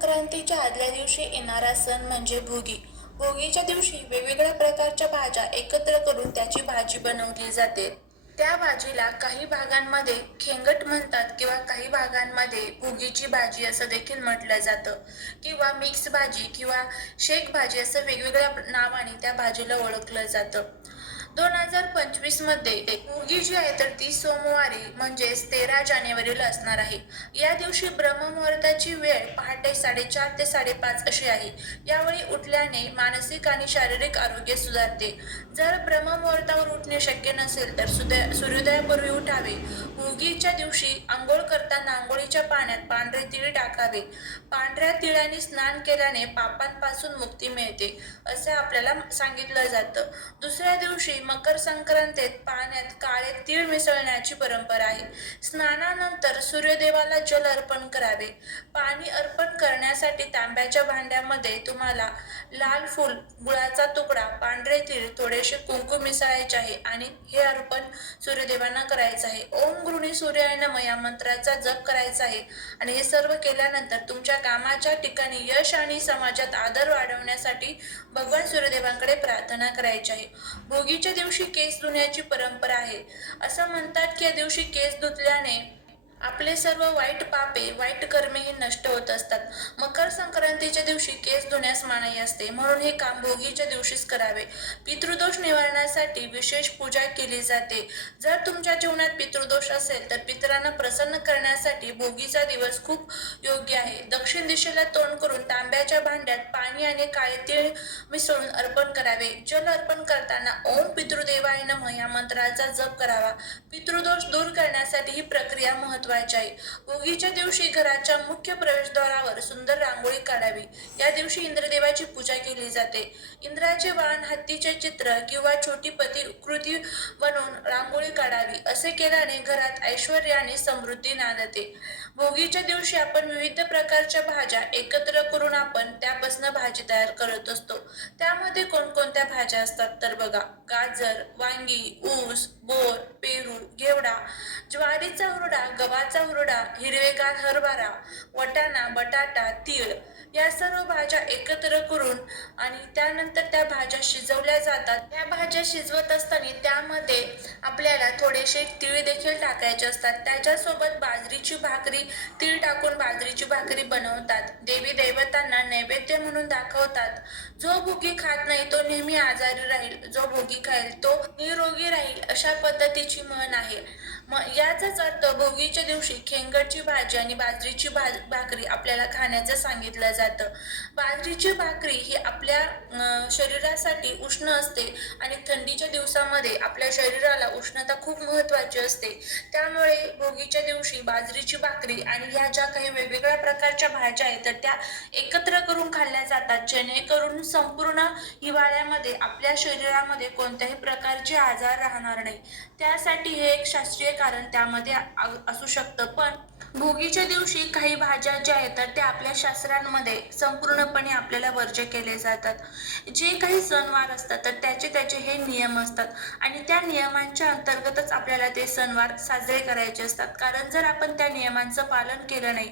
संक्रांतीच्या आदल्या दिवशी येणारा सण म्हणजे भोगी. भोगीच्या दिवशी वेगवेगळ्या प्रकारच्या भाज्या एकत्र करून त्याची भाजी बनवली जाते. त्या भाजीला काही भागांमध्ये खेंगट म्हणतात किंवा काही भागांमध्ये भोगीची भाजी असं देखील म्हटलं जातं. किंवा मिक्स भाजी किंवा शेक भाजी असं वेगवेगळ्या नावाने त्या भाजीला ओळखलं जातं. दोन हजार पंचवीसमध्ये मुगी जी आहे तर ती सोमवारी म्हणजेच तेरा जानेवारीला असणार आहे. या दिवशी ब्रह्ममुहूर्ताची वेळ पहाटे साडेचार ते साडेपाच अशी आहे. यावेळी उठल्याने मानसिक आणि शारीरिक आरोग्य सुधारते. जर ब्रह्ममुहूर्तावर उठणे शक्य नसेल तर सुदय सूर्योदयापूर्वी उठावे. मुगीच्या दिवशी आंघोळ करताना आंघोळीच्या पाण्यात पांढरे तिळ टाकावे. पांढऱ्या तिळाने स्नान केल्याने पापांपासून मुक्ती मिळते असे आपल्याला सांगितलं जातं. दुसऱ्या दिवशी मकर संक्रांतीत पाण्यात काळे तीळ मिसळण्याची परंपरा आहे. स्नानानंतर सूर्यदेवाला जल अर्पण करावे. पाणी अर्पण करण्यासाठी तांब्याच्या भांड्यामध्ये तुम्हाला लाल फूल गुळाचा तुकडा पांढरे तीळ थोडेसे कुंकू मिसळायचे आहे आणि हे अर्पण सूर्यदेवांना करायचं आहे. ओम गृणी सूर्याय नम या मंत्राचा जप करायचा आहे आणि हे सर्व केल्यानंतर तुमच्या कामाच्या ठिकाणी यश आणि समाजात आदर वाढवण्यासाठी भगवान सूर्यदेवांकडे प्रार्थना करायची आहे. भोगीच्या दिवशी केस धुण्याची परंपरा आहे. असं म्हणतात की या दिवशी केस धुतल्याने आपले सर्व वाईट पापे वाईट कर्मेही नष्ट होत असतात. मकर संक्रांतीच्या दिवशी केस धुण्यास मनाई असते म्हणून हे काम भोगीच्या दिवशीच करावे. पितृदोष निवारणासाठी विशेष पूजा केली जाते. जर तुमच्या जीवनात पितृदोष असेल तर पितरांना प्रसन्न करण्यासाठी भोगीचा दिवस खूप योग्य आहे. दक्षिण दिशेला तोंड करून तांब्याच्या भांड्यात पाणी आणि काळे तीळ मिसळून अर्पण करावे. जल अर्पण करताना ओम पितृदेवाय नम या मंत्राचा जप करावा. पितृदोष दूर करण्यासाठी ही प्रक्रिया महत्त्व आहे. भोगीच्या दिवशी घराच्या मुख्य प्रवेशद्वारावर सुंदर रांगोळी काढावी. या दिवशी इंद्रदेवाची पूजा केली जाते. इंद्राचे वाहन हत्तीचे चित्र किंवा छोटी पती कृती बनवून रांगोळी काढावी असे केल्याने घरात ऐश्वर आणि समृद्धी नांदते. भोगीच्या दिवशी आपण विविध प्रकारच्या भाज्या एकत्र करून आपण त्यापासून भाजी तयार करत असतो. त्यामध्ये कोणकोणत्या भाज्या असतात तर बघा गाजर वांगी ऊस बोर पेरू घेवडा ज्वारीचा हुरडा गव्हाचा हुरडा हिरवेगार हरभरा वटाणा बटाटा तीळ या सर्व भाज्या एकत्र करून आणि त्यानंतर त्या भाज्या शिजवल्या जातात. त्या भाज्या शिजवत असताना त्यामध्ये आपल्याला थोडेसे तीळ देखील टाकायचे असतात. त्याच्यासोबत बाजरीची भाकरी तीळ टाकून बाजरीची भाकरी बनवतात. देवी देवतांना नैवेद्य म्हणून दाखवतात. जो भोगी खात नाही तो नेहमी आजारी राहील. जो भोगी खाईल तो निरोगी राहील अशा पद्धतीची म्हण आहे. मग याचाच अर्थ भोगीच्या दिवशी खेंगडची भाजी आणि बाजरीची भा भाकरी आपल्याला खाण्याचं सांगितलं जातं. बाजरीची भाकरी ही आपल्या शरीरासाठी उष्ण असते आणि थंडीच्या दिवसामध्ये आपल्या शरीराला उष्णता खूप महत्त्वाची असते. त्यामुळे भोगीच्या दिवशी बाजरीची भाकरी आणि ह्या ज्या काही वेगवेगळ्या प्रकारच्या भाज्या आहेत तर त्या एकत्र करून खाल्ल्या जातात. जेणेकरून संपूर्ण हिवाळ्यामध्ये आपल्या शरीरामध्ये कोणत्याही प्रकारचे आजार राहणार नाही. त्यासाठी हे एक शास्त्रीय कारण त्यामध्ये असू शकतं. पण भोगीच्या दिवशी काही भाज्या ज्या आहेत तर त्या आपल्या शास्त्रांमध्ये संपूर्णपणे आपल्याला वर्ज्य केले जातात. जे काही सणवार असतात तर त्याचे त्याचे हे नियम असतात. आणि त्या नियमांच्या अंतर्गतच आपल्याला ते सणवार साजरे करायचे असतात. कारण जर आपण त्या नियमांचं पालन केलं नाही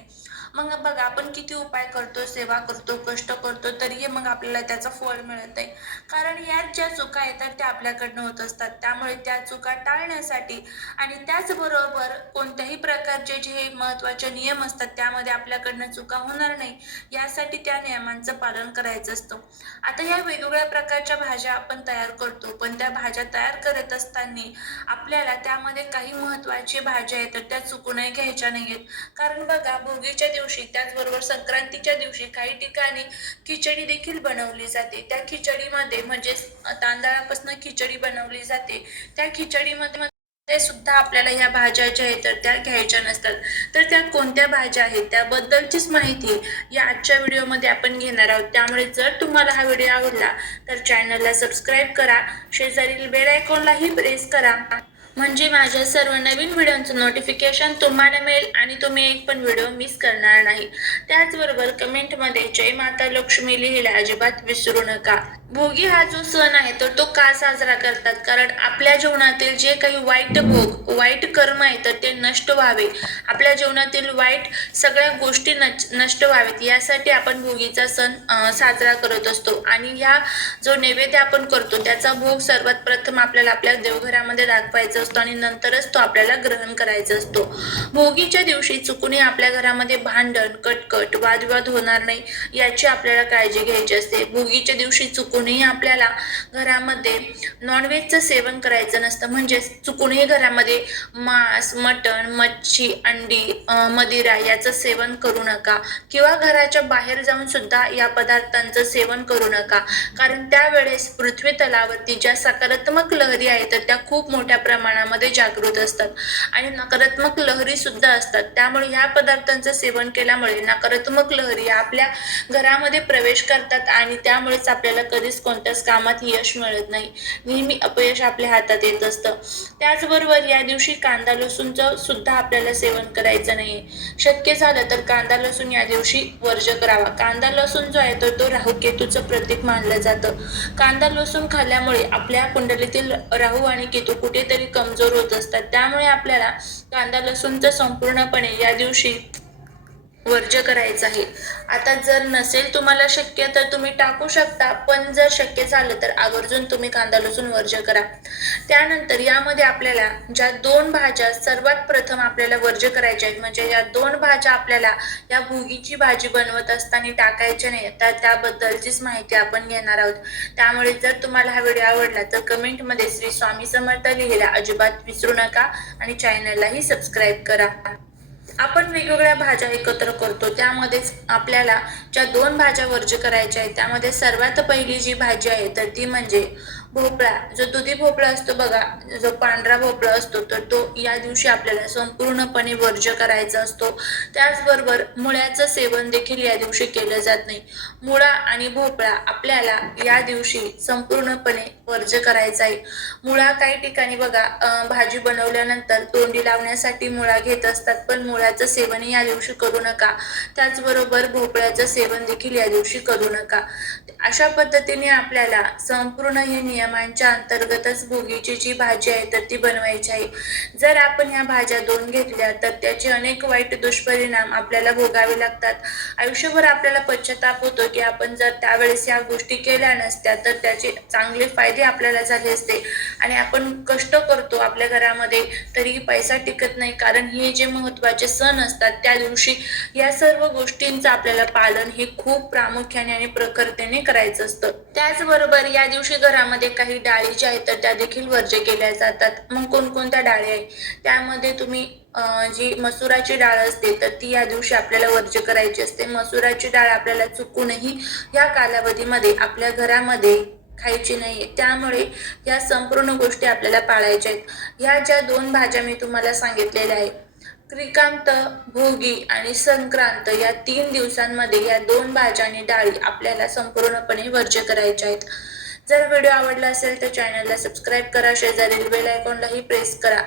मग बघा आपण किती उपाय करतो सेवा करतो कष्ट करतो तरीही मग आपल्याला त्याचं फळ मिळत नाही कारण यात ज्या चुका येतात त्या आपल्याकडनं होत असतात. त्यामुळे त्या चुका टाळण्यासाठी आणि त्याचबरोबर कोणत्याही प्रकारचे जे महत्त्वाचे नियम असतात त्यामध्ये आपल्याकडनं चुका होणार नाही यासाठी त्या नियमांचं पालन करायचं असतं. आता ह्या वेगवेगळ्या प्रकारच्या भाज्या आपण तयार करतो. पण त्या भाज्या तयार करत असताना आपल्याला त्यामध्ये काही महत्वाची भाज्या आहेत त्या चुकूनही घ्यायच्या नाहीयेत. कारण बघा भोगीच्या दिवशी त्याचबरोबर संक्रांतीच्या दिवशी काही ठिकाणी खिचडी देखील बनवली जाते. त्या खिचडीमध्ये म्हणजेच तांदळापासून खिचडी बनवली जाते. त्या खिचडीमध्ये ते सुद्धा आपल्याला ह्या भाज्या ज्या आहेत तर त्या घ्यायच्या नसतात. तर त्या कोणत्या भाज्या आहेत त्याबद्दलचीच माहिती या आजच्या व्हिडिओमध्ये आपण घेणार आहोत. त्यामुळे जर तुम्हाला हा व्हिडिओ आवडला तर चॅनलला सबस्क्राईब करा. शेजारील बेल आयकॉनलाही प्रेस करा. म्हणजे माझ्या सर्व नवीन व्हिडिओचं नोटिफिकेशन तुम्हाला मिळेल आणि तुम्ही एक पण व्हिडिओ मिस करणार नाही. त्याचबरोबर कमेंटमध्ये जय माता लक्ष्मी लिहिला अजिबात विसरू नका. भोगी हा जो सण आहे तर तो का साजरा करतात? कारण आपल्या जीवनातील जे काही वाईट भोग वाईट कर्म आहे तर ते नष्ट व्हावे. आपल्या जीवनातील वाईट सगळ्या गोष्टी नच- नष्ट व्हावेत. यासाठी आपण भोगीचा सण साजरा करत असतो. आणि ह्या जो नैवेद्य आपण करतो त्याचा भोग सर्वात प्रथम आपल्याला आपल्या देवघरामध्ये दाखवायचा असतो आणि नंतरच तो आपल्याला ग्रहण करायचा असतो. भोगीच्या दिवशी चुकूनही आपल्या घरामध्ये भांडण कटकट वादविवाद होणार नाही याची आपल्याला काळजी घ्यायची असते. भोगीच्या दिवशी चुकून चुकूनही आपल्याला घरामध्ये नॉनव्हेजचं सेवन करायचं नसतं. म्हणजेच चुकूनही घरामध्ये मांस मटण मच्छी अंडी मदिरा याचं सेवन करू नका. किंवा घराच्या बाहेर जाऊन सुद्धा या पदार्थांचं सेवन करू नका. कारण त्यावेळेस पृथ्वी तलावरती ज्या सकारात्मक लहरी आहेत तर त्या खूप मोठ्या प्रमाणामध्ये जागृत असतात. आणि नकारात्मक लहरी सुद्धा असतात. त्यामुळे ह्या पदार्थांचं सेवन केल्यामुळे नकारात्मक लहरी आपल्या घरामध्ये प्रवेश करतात आणि त्यामुळेच आपल्याला कधी कधीच कोणत्याच कामात यश मिळत नाही. नेहमी अपयश आपल्या हातात येत असतं. त्याचबरोबर या दिवशी कांदा लसूणचं सुद्धा आपल्याला सेवन करायचं नाही शक्य झालं तर कांदा लसूण या दिवशी वर्ज करावा. कांदा लसूण जो आहे तर तो राहू केतूचं प्रतीक मानलं जातं. कांदा लसूण खाल्ल्यामुळे आपल्या कुंडलीतील राहू आणि केतू कुठेतरी कमजोर होत असतात. त्यामुळे आपल्याला कांदा लसूणचं संपूर्णपणे या दिवशी वर्ज करायचं आहे. आता जर नसेल तुम्हाला शक्य तर तुम्ही टाकू शकता पण जर शक्य झालं तर आवर्जून तुम्ही कांदा लसूण वर्ज करा. त्यानंतर यामध्ये आपल्याला ज्या दोन भाज्या सर्वात प्रथम आपल्याला वर्ज करायच्या आहेत म्हणजे या दोन भाज्या आपल्याला या भुगीची भाजी बनवत असताना टाकायच्या नाही तर त्याबद्दलचीच माहिती आपण घेणार आहोत. त्यामुळे जर तुम्हाला हा व्हिडिओ आवडला तर कमेंटमध्ये श्री स्वामी समर्थ लिहिला अजिबात विसरू नका आणि चॅनललाही सबस्क्राईब करा. आपण वेगवेगळ्या भाज्या एकत्र करतो. त्यामध्येच आपल्याला ज्या दोन भाज्या वर्ज करायच्या आहेत त्यामध्ये सर्वात पहिली जी भाजी आहे तर ती म्हणजे भोपळा जो दुधी भोपळा असतो बघा जो पांढरा भोपळा असतो तर तो या दिवशी आपल्याला संपूर्णपणे वर्ज करायचा असतो. त्याचबरोबर मुळ्याचं सेवन देखील या दिवशी केलं जात नाही. मुळा आणि भोपळा आपल्याला या दिवशी संपूर्णपणे वर्ज करायचा आहे. मुळा काही ठिकाणी बघा भाजी बनवल्यानंतर तोंडी लावण्यासाठी मुळा घेत असतात पण मुळ्याचं सेवन या दिवशी करू नका. त्याचबरोबर भोपळ्याचं सेवन देखील या दिवशी करू नका. अशा पद्धतीने आपल्याला संपूर्ण हे नियमांच्या अंतर्गतच भोगीची जी भाजी आहे तर ती बनवायची आहे. जर आपण ह्या भाज्या दोन घेतल्या तर त्याचे अनेक वाईट दुष्परिणाम आपल्याला भोगावे लागतात. आयुष्यभर आपल्याला पश्चाताप होतो की आपण जर त्यावेळेस या गोष्टी केल्या नसत्या तर त्याचे चांगले फायदे आपल्याला झाले असते. आणि आपण कष्ट करतो आपल्या घरामध्ये तरी पैसा टिकत नाही. कारण हे जे महत्त्वाचे सण असतात त्या दिवशी या सर्व गोष्टींचं आपल्याला पालन हे खूप प्रामुख्याने आणि प्रखरतेने करायचं असतं. त्याचबरोबर या दिवशी घरामध्ये काही डाळी ज्या आहेत तर त्या देखील वर्ज केल्या जातात. मग कोणकोणत्या डाळी आहे त्यामध्ये तुम्ही जी मसुराची डाळ असते तर ती या दिवशी आपल्याला वर्ज करायची असते. मसुराची डाळ आपल्याला चुकूनही या कालावधीमध्ये आपल्या घरामध्ये खायची नाहीये. त्यामुळे या संपूर्ण गोष्टी आपल्याला पाळायच्या आहेत. ह्या ज्या दोन भाज्या मी तुम्हाला सांगितलेल्या आहेत क्रिकांत भोगी आणि संक्रांत या तीन दिवसांमध्ये या दोन भाज्या आणि डाळी आपल्याला संपूर्णपणे वर्ज करायच्या आहेत. जर व्हिडिओ आवडला असेल तर चॅनलला सबस्क्राईब करा. शेजारील बेल आयकॉनलाही प्रेस करा.